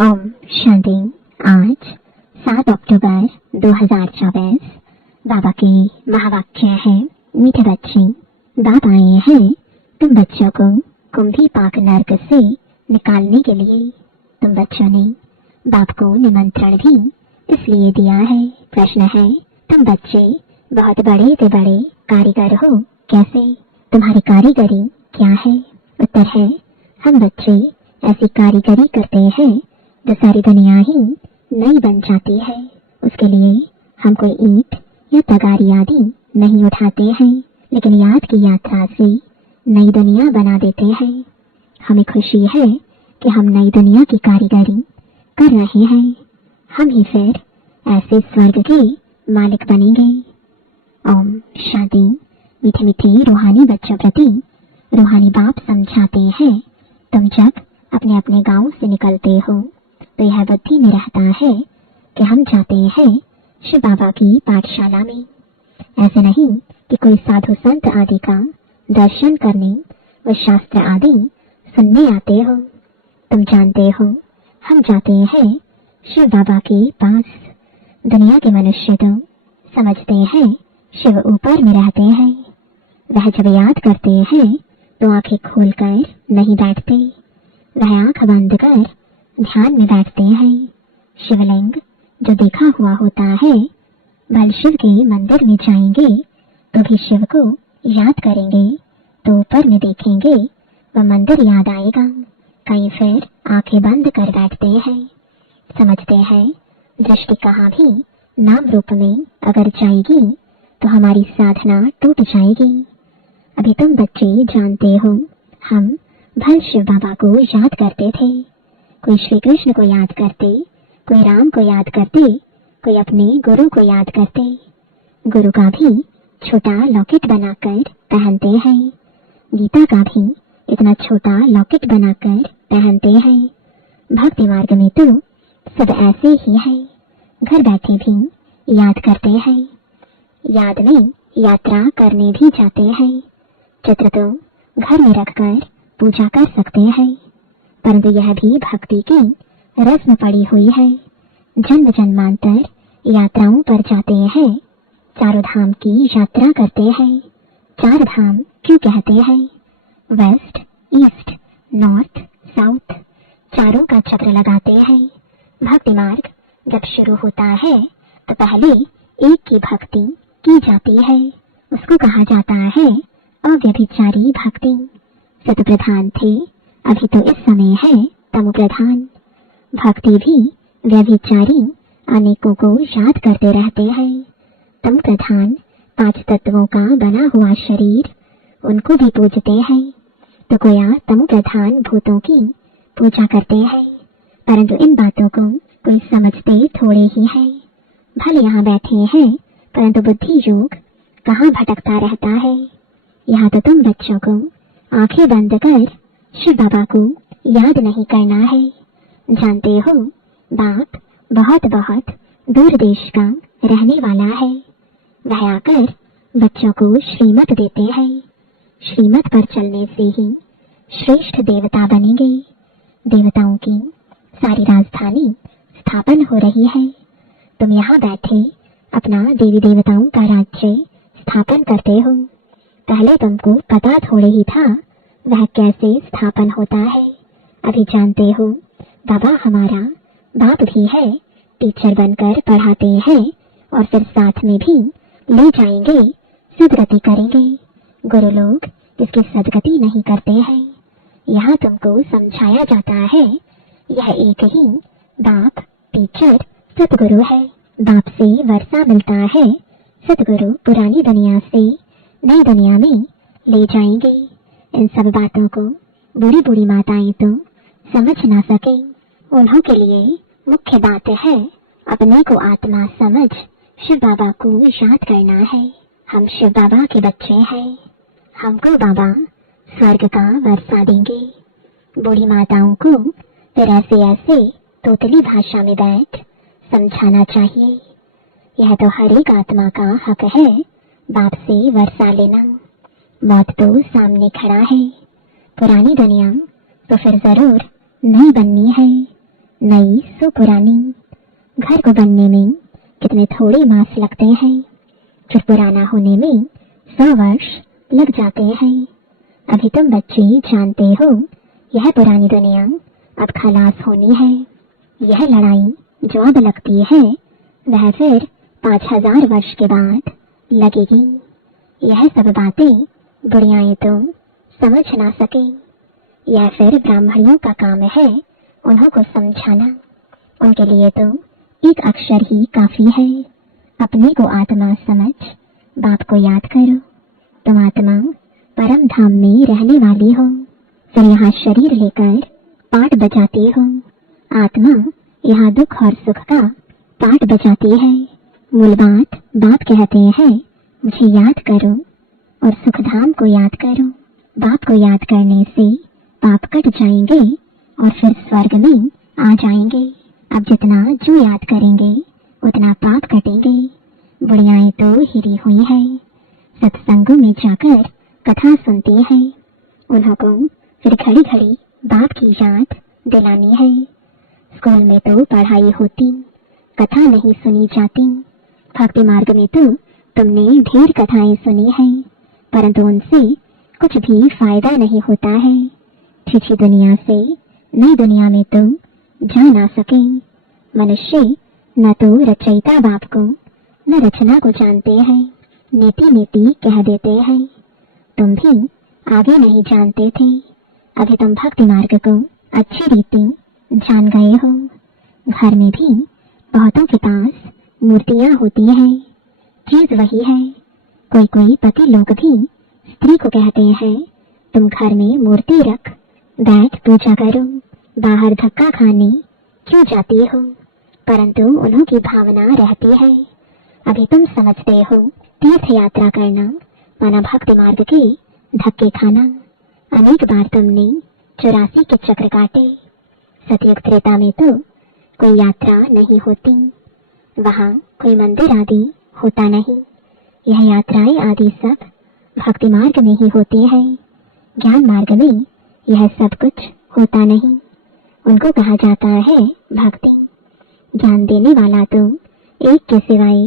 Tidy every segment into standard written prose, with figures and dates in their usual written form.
ओम शांति। आज 7 अक्टूबर 2024 बाबा के महावाक्य है। मीठे बच्चे, बाबा आए हैं तुम बच्चों को कुंभी पाक नर्क से निकालने के लिए। तुम बच्चों ने बाप को निमंत्रण भी इसलिए दिया है। प्रश्न है, तुम बच्चे बहुत बड़े से बड़े कारीगर हो, कैसे? तुम्हारी कारीगरी क्या है? उत्तर है, हम बच्चे ऐसी कारीगरी करते हैं जो सारी दुनिया ही नई बन जाती है। उसके लिए हम कोई ईंट या तगारी आदि नहीं उठाते हैं, लेकिन याद की यात्रा से नई दुनिया बना देते हैं। हमें खुशी है कि हम नई दुनिया की कारीगरी कर रहे हैं। हम ही फिर ऐसे स्वर्ग के मालिक बनेंगे। ओम शांति। मीठे मीठे रूहानी बच्चों प्रति रूहानी बाप समझाते हैं, तुम जब अपने अपने गांव से निकलते हो तो यह बुद्धि में रहता है कि हम जाते हैं शिव बाबा की पाठशाला में। ऐसे नहीं कि कोई साधु संत आदि का दर्शन करने व शास्त्र आदि सुनने आते हो। तुम जानते हो हम जाते हैं शिव बाबा के पास। दुनिया के मनुष्य तो समझते हैं शिव ऊपर में रहते हैं। वह जब याद करते हैं तो आंखें खोलकर नहीं बैठते, वह आंख बंद कर ध्यान में बैठते हैं। शिवलिंग जो देखा हुआ होता है, बल शिव के मंदिर में जाएंगे तो भी शिव को याद करेंगे तो ऊपर में देखेंगे वह मंदिर याद आएगा। कई फिर आंखें बंद कर बैठते हैं, समझते हैं दृष्टि कहाँ भी नाम रूप में अगर जाएगी तो हमारी साधना टूट जाएगी। अभी तुम बच्चे जानते हो हम भल शिव बाबा को याद करते थे। कोई श्री कृष्ण को याद करते, कोई राम को याद करते, कोई अपने गुरु को याद करते। गुरु का भी छोटा लॉकेट बनाकर पहनते हैं, गीता का भी इतना छोटा लॉकेट बनाकर पहनते हैं। भक्ति मार्ग में तो सब ऐसे ही है, घर बैठे भी याद करते हैं, याद में यात्रा करने भी जाते हैं। चित्र तो घर में रखकर पूजा कर सकते हैं, परंतु यह भी भक्ति की रस्म पड़ी हुई है। जन्म जन्मांतर यात्राओं पर जाते हैं, चारों धाम की यात्रा करते हैं। चार धाम क्यों कहते हैं? वेस्ट, ईस्ट, नॉर्थ, साउथ, चारों का चक्र लगाते हैं। भक्ति मार्ग जब शुरू होता है तो पहले एक की भक्ति की जाती है, उसको कहा जाता है अव्यभिचारी भक्ति। सत प्रधान थे, अभी तो इस समय है तमो प्रधान। भक्ति भी व्यभिचारी अनेकों को याद करते रहते हैं। तम प्रधान 5 तत्वों का बना हुआ शरीर, उनको भी पूजते हैं। तो गोया तमो प्रधान भूतों की पूजा करते हैं, परंतु इन बातों को कोई समझते थोड़े ही है। भले यहाँ बैठे हैं, परंतु बुद्धि योग कहाँ भटकता रहता है। यहाँ तो तुम बच्चों को आंखें बंद कर शिव बाबा को याद नहीं करना है। जानते हो बाप बहुत बहुत दूर देश का रहने वाला है। वह आकर बच्चों को श्रीमत देते हैं। श्रीमत पर चलने से ही श्रेष्ठ देवता बनेंगे। देवताओं की सारी राजधानी स्थापन हो रही है। तुम यहाँ बैठे अपना देवी देवताओं का राज्य स्थापन करते हो। पहले तुमको पता थोड़े ही था वह कैसे स्थापन होता है। अभी जानते हो बाबा हमारा बाप भी है, टीचर बनकर पढ़ाते हैं और फिर साथ में भी ले जाएंगे, सदगति करेंगे। गुरु लोग इसकी सदगति नहीं करते हैं। यहाँ तुमको समझाया जाता है यह एक ही बाप टीचर सतगुरु है। बाप से वर्षा मिलता है, सतगुरु पुरानी दुनिया से नई दुनिया में ले जाएंगे। इन सब बातों को बूढ़ी बूढ़ी माताएं तो समझ ना सके। उन्हों के लिए मुख्य बात है अपने को आत्मा समझ शिव बाबा को याद करना है। हम शिव बाबा के बच्चे हैं, हमको बाबा स्वर्ग का वर्षा देंगे। बूढ़ी माताओं को फिर ऐसे ऐसे तोतली भाषा में बैठ समझाना चाहिए। यह तो हर एक आत्मा का हक है बाप से वर्षा लेना। मौत तो सामने खड़ा है, पुरानी दुनिया तो फिर जरूर नहीं बननी है। नई सो पुरानी। घर को बनने में कितने थोड़े मास लगते हैं, फिर पुराना होने में 100 वर्ष लग जाते हैं। अभी तुम बच्चे जानते हो यह पुरानी दुनिया अब खलास होनी है। यह लड़ाई जो अब लगती है वह फिर 5000 वर्ष के बाद लगेगी। यह सब बातें बुढ़ियाएं तो समझ ना सके। यह फिर ब्राह्मणों का काम है उन्हों को समझाना। उनके लिए तो एक अक्षर ही काफी है। अपने को आत्मा समझ बाप को याद करो। तुम आत्मा परम धाम में रहने वाली हो, फिर यहाँ शरीर लेकर पाठ बजाती हो। आत्मा यहाँ दुख और सुख का पाठ बजाती है। मूल बात बाप कहते हैं मुझे याद करो और सुख धाम को याद करो। बाप को याद करने से पाप कट जाएंगे और फिर स्वर्ग में आ जाएंगे। अब जितना जो याद करेंगे उतना पाप कटेंगे। बुढ़ियाएं तो हिरी हुई है, सत्संगों में जाकर कथा सुनती है। उन्हों को फिर घड़ी घड़ी बाप की याद दिलानी है। स्कूल में तो पढ़ाई होती, कथा नहीं सुनी जाती। भक्ति मार्ग में तो तुमने ढेर कथाएं सुनी है, परंतु उनसे कुछ भी फायदा नहीं होता है। छिछी दुनिया से नई दुनिया में तुम जा ना सके। मनुष्य न तो रचयिता बाप को न रचना को जानते हैं, नीति नीति कह देते हैं। तुम भी आगे नहीं जानते थे, अभी तुम भक्ति मार्ग को अच्छी रीति जान गए हो। घर में भी बहुतों के पास मूर्तियां होती हैं, चीज वही है। कोई कोई पति लोग भी स्त्री को कहते हैं तुम घर में मूर्ति रख बैठ पूजा करो, बाहर धक्का खाने क्यों जाती हो। परंतु उन्हों की भावना रहती है। अभी तुम समझते हो तीर्थ यात्रा करना माना भक्ति मार्ग के धक्के खाना। अनेक बार तुमने 84 के चक्र काटे। सतयुग त्रेता में तो कोई यात्रा नहीं होती, वहाँ कोई मंदिर आदि होता नहीं। यह यात्राएं आदि सब भक्ति मार्ग में ही होती है। ज्ञान मार्ग में यह सब कुछ होता नहीं। उनको कहा जाता है भक्ति। ज्ञान देने वाला तो एक के सिवाय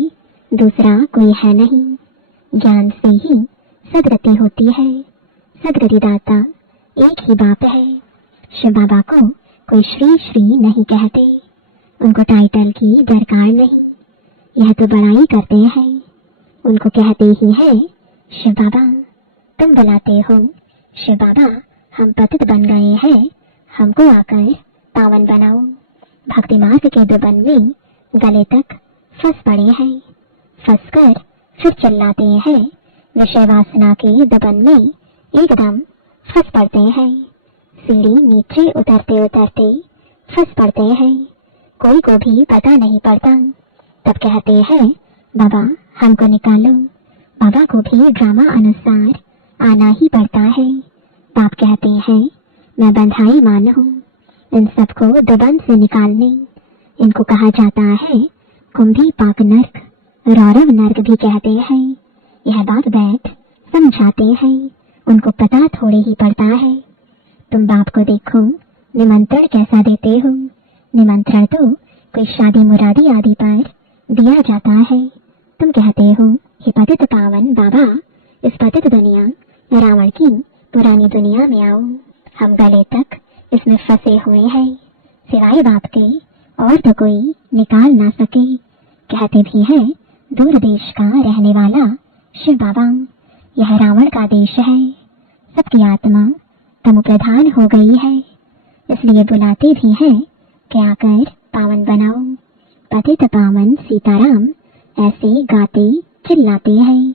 दूसरा कोई है नहीं। ज्ञान से ही सदगति होती है। सदगति दाता एक ही बाप है। शिव बाबा को कोई श्री श्री नहीं कहते, उनको टाइटल की दरकार नहीं। यह तो बड़ाई करते हैं। उनको कहते ही है शिव बाबा। तुम बुलाते हो शिव बाबा हम पतित बन गए हैं, हमको आकर पावन बनाओ। भक्ति मार्ग के दुबन में गले तक फंस पड़े हैं, फंस कर फिर चिल्लाते हैं। विषय वासना के दुबन में एकदम फंस पड़ते हैं। सीढ़ी नीचे उतरते उतरते फंस पड़ते हैं। कोई को भी पता नहीं पड़ता। तब कहते हैं बाबा हमको निकालो। बाबा को भी ड्रामा अनुसार आना ही पड़ता है। बाप कहते हैं मैं बंधाई मान हूँ इन सबको दुबन से निकालने। इनको कहा जाता है कुंभी पाक नर्क, रौरव नर्क भी कहते हैं। यह बात बैठ समझाते हैं, उनको पता थोड़े ही पड़ता है। तुम बाप को देखो निमंत्रण कैसा देते हो। निमंत्रण तो कोई शादी मुरादी आदि पर दिया जाता है। तुम कहते हो हे पतित पावन बाबा, इस पतित दुनिया रावण की पुरानी दुनिया में आओ। हम गले तक इसमें फंसे हुए हैं, सिवाय बाप के और तो कोई निकाल ना सके। कहते भी है दूर देश का रहने वाला शिव बाबा। यह रावण का देश है। सबकी आत्मा तमो प्रधान हो गई है, इसलिए बुलाते भी हैं कि आकर पावन बनाओ। पतित पावन सीताराम ऐसे गाते चिल्लाते हैं।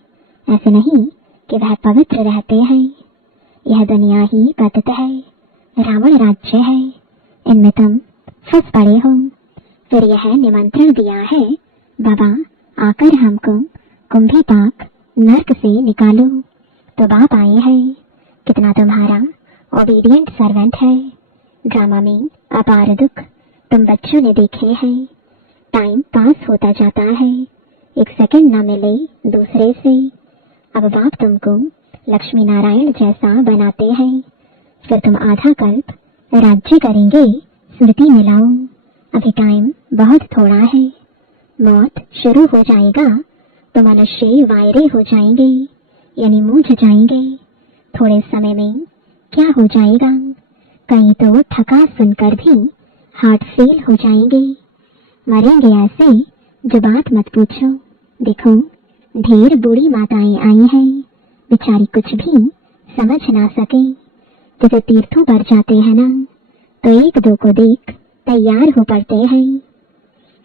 ऐसे नहीं कि वह पवित्र रहते हैं। यह दुनिया ही पतित है, रावण राज्य है। इनमें तुम फंस पड़े हो। फिर यह निमंत्रण दिया है बाबा आकर हमको कुंभी पाक नर्क से निकालो। तो बाप आए हैं। कितना तुम्हारा ओबीडियंट सर्वेंट है। ड्रामा में अपार दुख तुम बच्चों ने देखे हैं। टाइम पास होता जाता है, एक सेकंड न मिले दूसरे से। अब बाप तुमको लक्ष्मी नारायण जैसा बनाते हैं। फिर तुम आधा कल्प राज्य करेंगे, स्मृति मिलाओ। अभी टाइम बहुत थोड़ा है। मौत शुरू हो जाएगा तो मनुष्य वायरे हो जाएंगे, यानी मूझ जाएंगे। थोड़े समय में क्या हो जाएगा, कहीं तो ठका सुनकर भी हार्ट फेल हो जाएंगे। मरेंगे ऐसे जो बात मत पूछो। देखो, ढेर बूढ़ी माताएं आई हैं, बेचारी कुछ भी समझ ना सके। जैसे तीर्थों पर जाते हैं ना, तो एक दो को देख तैयार हो पड़ते हैं।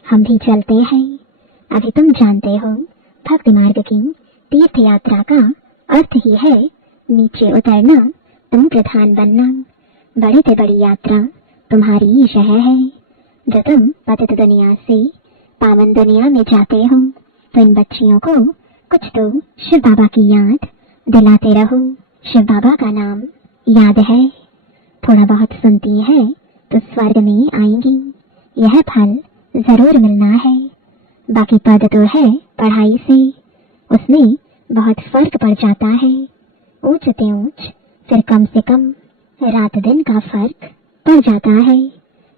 हम भी चलते हैं। अभी तुम जानते हो, भक्ति मार्ग की तीर्थ यात्रा का अर्थ ही है नीचे उतरना, तुम प्रधान बनना। बड़े से बड़ी यात्रा तुम्हारी यह है। जो तुम पतित दुनिया से पावन दुनिया में जाते हो, तो इन बच्चियों को कुछ तो शिव बाबा की याद दिलाते रहो। शिव बाबा का नाम याद है, थोड़ा बहुत सुनती है तो स्वर्ग में आएंगी। यह फल जरूर मिलना है। बाकी पद तो है पढ़ाई से, उसमें बहुत फर्क पड़ जाता है। ऊंच से ऊंच, फिर कम से कम रात दिन का फर्क पड़ जाता है।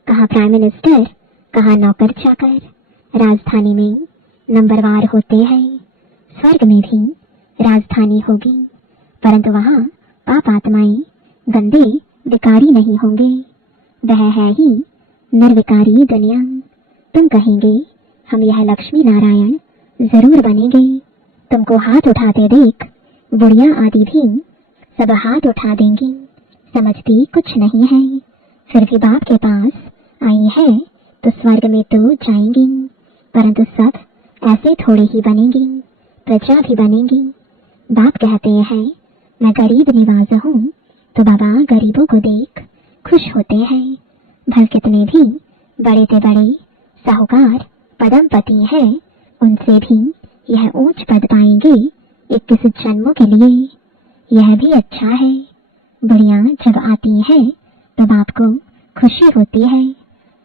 कहाँ प्राइम मिनिस्टर, कहाँ नौकर चाकर। राजधानी में नंबरवार होते हैं, स्वर्ग में भी राजधानी होगी, परंतु वहाँ पाप आत्माएं गंदे विकारी नहीं होंगे। वह है ही निर्विकारी दुनिया। तुम कहेंगे हम यह लक्ष्मी नारायण जरूर बनेंगे। तुमको हाथ उठाते देख बुढ़िया आदि भी सब हाथ उठा देंगी, समझती कुछ नहीं है। फिर भी बाप के पास आई है तो स्वर्ग में तो जाएंगी, परंतु सब ऐसे थोड़े ही बनेंगी, प्रजा भी बनेंगी। बाप कहते हैं मैं गरीब निवाज हूँ, तो बाबा गरीबों को देख खुश होते हैं। भल कितने भी बड़े से बड़े साहूकार पदमपति हैं, उनसे भी यह ऊंच पद पाएंगे 21 जन्मों के लिए। यह भी अच्छा है। बुढ़िया जब आती है तो बाप को खुशी होती है।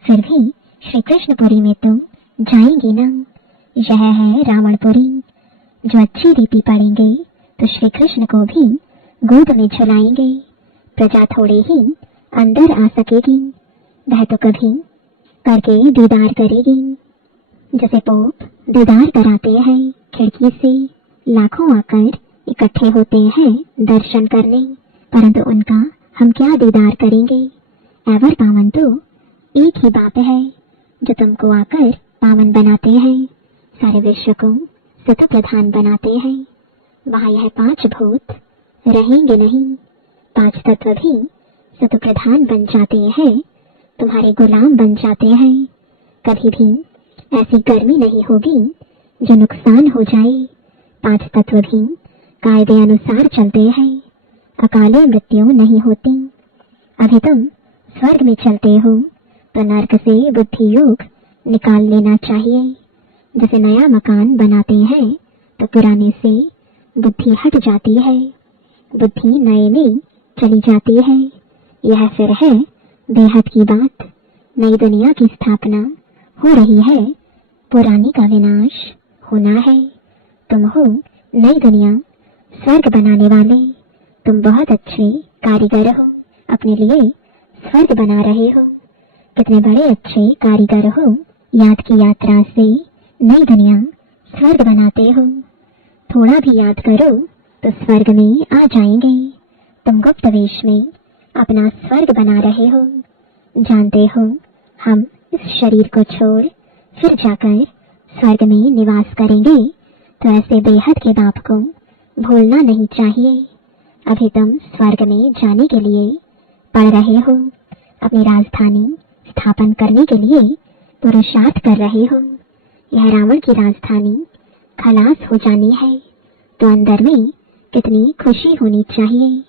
फिर भी श्री कृष्णपुरी में तो जाएंगी ना। यह है रावणपुरी। जो अच्छी रीति पढ़ेंगे तो श्री कृष्ण को भी गोद में झुलाएंगे। प्रजा थोड़े ही अंदर आ सकेगी, वह तो कभी करके दीदार करेगी। जैसे पोप दीदार कराते हैं खिड़की से, लाखों आकर इकट्ठे होते हैं दर्शन करने, परंतु उनका हम क्या दीदार करेंगे। एवर पावन तो एक ही बाप है जो तुमको आकर पावन बनाते हैं, सारे विश्व को सत प्रधान बनाते हैं। वहाँ यह 5 भूत रहेंगे नहीं, 5 तत्व भी सत प्रधान बन जाते हैं, तुम्हारे गुलाम बन जाते हैं। कभी भी ऐसी गर्मी नहीं होगी जो नुकसान हो जाए। 5 तत्व भी कायदे अनुसार चलते हैं, अकाले मृत्यु नहीं होती। अभी तुम स्वर्ग में चलते हो तो नर्क से बुद्धि योग निकाल लेना चाहिए। जैसे नया मकान बनाते हैं तो पुराने से बुद्धि हट जाती है, बुद्धि नए में चली जाती है। यह फिर है बेहद की बात। नई दुनिया की स्थापना हो रही है, पुरानी का विनाश होना है। तुम हो नई दुनिया स्वर्ग बनाने वाले। तुम बहुत अच्छे कारीगर हो, अपने लिए स्वर्ग बना रहे हो। कितने बड़े अच्छे कारीगर हो, याद की यात्रा से नई दुनिया स्वर्ग बनाते हो। थोड़ा भी याद करो तो स्वर्ग में आ जाएंगे। तुम गुप्त वेश में अपना स्वर्ग बना रहे हो। जानते हो हम इस शरीर को छोड़ फिर जाकर स्वर्ग में निवास करेंगे, तो ऐसे बेहद के बाप को भूलना नहीं चाहिए। अभी तुम स्वर्ग में जाने के लिए पढ़ रहे हो, अपनी राजधानी स्थापन करने के लिए पुरुषार्थ कर रहे हो। यह रावण की राजधानी खलास हो जानी है, तो अंदर में कितनी खुशी होनी चाहिए।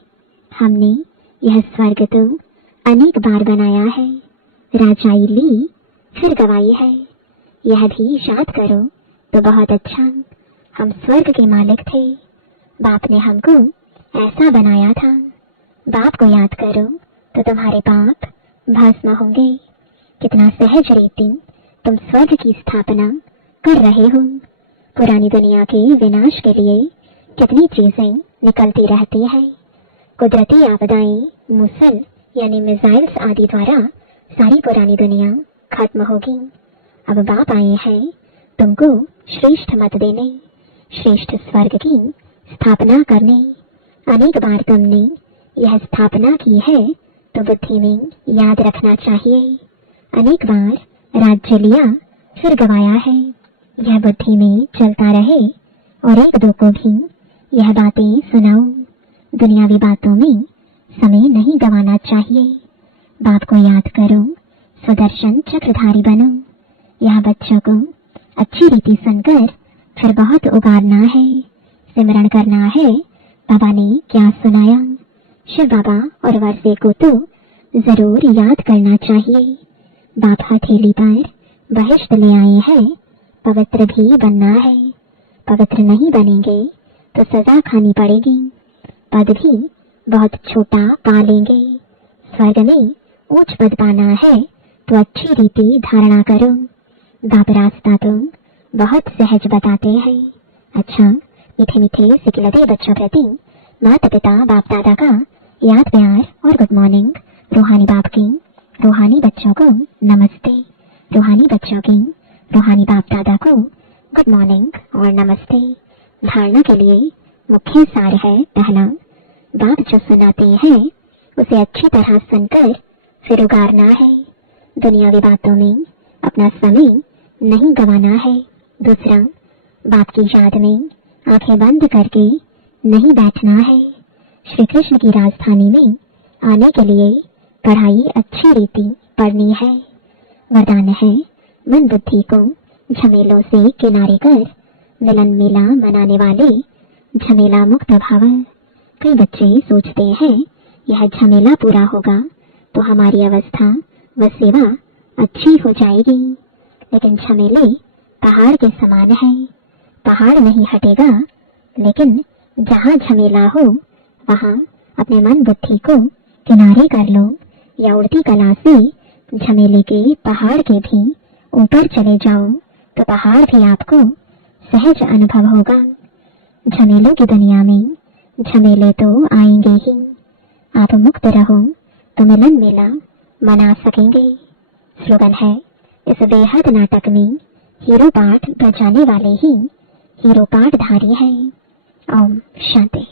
हमने यह स्वर्ग तो अनेक बार बनाया है, राजाई ली फिर गवाई है। यह भी याद करो तो बहुत अच्छा। हम स्वर्ग के मालिक थे, बाप ने हमको ऐसा बनाया था। बाप को याद करो तो तुम्हारे पाप भस्म होंगे। कितना सहज रीति तुम स्वर्ग की स्थापना कर रहे हो। पुरानी दुनिया के विनाश के लिए कितनी चीजें निकलती रहती है। कुदरती आपदाएं, मूसल यानी मिसाइल्स आदि द्वारा सारी पुरानी दुनिया खत्म होगी। अब बाप आए हैं तुमको श्रेष्ठ मत देने, श्रेष्ठ स्वर्ग की स्थापना करने। अनेक बार तुमने यह स्थापना की है तो बुद्धि में याद रखना चाहिए। अनेक बार राज्य लिया फिर गवाया है, यह बुद्धि में चलता रहे और एक दो को भी यह बातें सुनाओ। दुनियावी बातों में समय नहीं गवाना चाहिए। बाप को याद करो, सुदर्शन चक्रधारी बनो। यह बच्चों को अच्छी रीति सुनकर फिर बहुत उगारना है, सिमरण करना है बाबा ने क्या सुनाया। शिव बाबा और वर्षे को तो जरूर याद करना चाहिए। बाप हथेली पर बहिष्ट ले आए हैं, पवित्र भी बनना है। पवित्र नहीं बनेंगे तो सजा खानी पड़ेगी, पद भी बहुत छोटा पा लेंगे। स्वर्ग में ऊंच पद पाना है तो अच्छी रीति धारणा करो। बाप रास्ता तो बहुत सहज बताते हैं। अच्छा, मीठे मीठे सिकिलते बच्चों प्रति माता पिता बाप दादा का याद प्यार और गुड मॉर्निंग। रूहानी बाप की रूहानी बच्चों को नमस्ते। रूहानी बच्चों की रूहानी बाप दादा को गुड मॉर्निंग और नमस्ते। धारणा के लिए मुख्य सार है, पहला, बाप जो सुनाते हैं उसे अच्छी तरह सुनकर फिर उगारना है। दुनियावी बातों में अपना समय नहीं गंवाना है। दूसरा, बाप की याद में आंखें बंद करके नहीं बैठना है। श्री कृष्ण की राजधानी में आने के लिए पढ़ाई अच्छी रीति पढ़नी है। वरदान है, मन बुद्धि को झमेलों से किनारे कर मिलन मेला मनाने वाले झमेला मुक्त भाव। कई बच्चे सोचते हैं यह झमेला पूरा होगा तो हमारी अवस्था व सेवा अच्छी हो जाएगी, लेकिन झमेले पहाड़ के समान है। पहाड़ नहीं हटेगा, लेकिन जहाँ झमेला हो वहाँ अपने मन बुद्धि को किनारे कर लो, या उड़ती कला से झमेले के पहाड़ के भी ऊपर चले जाओ तो पहाड़ भी आपको सहज अनुभव होगा। झमेलों की दुनिया में झमेले तो आएंगे ही, आप मुक्त रहो तो मिलन मेला मना सकेंगे। स्लोगन है, इस बेहद नाटक में हीरो पाठ बजाने वाले ही हीरो पाठधारी हैं। ओम शांति।